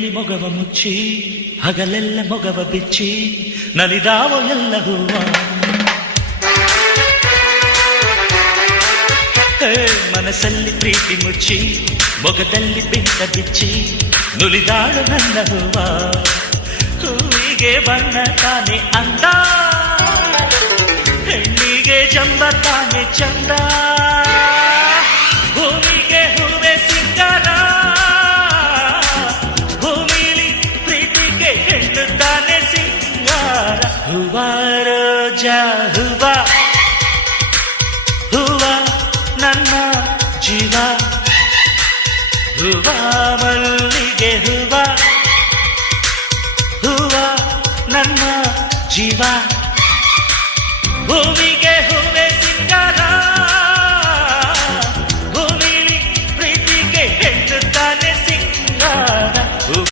ನಿದ್ದೆಯಲ್ಲಿ ಮೊಗವ ಮುಚ್ಚಿ ಹಗಲೆಲ್ಲ ಮೊಗವ ಬಿಚ್ಚಿ ನಲಿದಾವ ಎಲ್ಲ ಹೂವ. ಮನಸ್ಸಲ್ಲಿ ಪ್ರೀತಿ ಮುಚ್ಚಿ ಮೊಗದಲ್ಲಿ ಬೆಂಕ ಬಿಚ್ಚಿ ನುಲಿದಾಳು ನನ್ನ ಹೂವ. ಹೂವಿಗೆ ಬಣ್ಣ ತಾನೆ ಅಂದ, ಹೆಣ್ಣಿಗೆ ಜಂಬ ತಾನೆ ಚಂದ. ಭೂಮಿಗೆ ಹೂವೆ ಸಿಂಗಾರ, ಭೂಮಿಲಿ ಪ್ರೀತಿಗೆ ಹೆಣ್ಣು ತಾನೆ ಸಿಂಗಾರ. ಹೂವ ರೋಜಾ ಹೂವ, ಹೂವ ನನ್ನ ಜೀವ. ಹೂವ ಮಲ್ಲಿಗೆ ಹೂವ, ಹೂವ ನನ್ನ ಜೀವ. ಭೂಮಿಗೆ ಹೂವೆ ಸಿಂಗಾರ,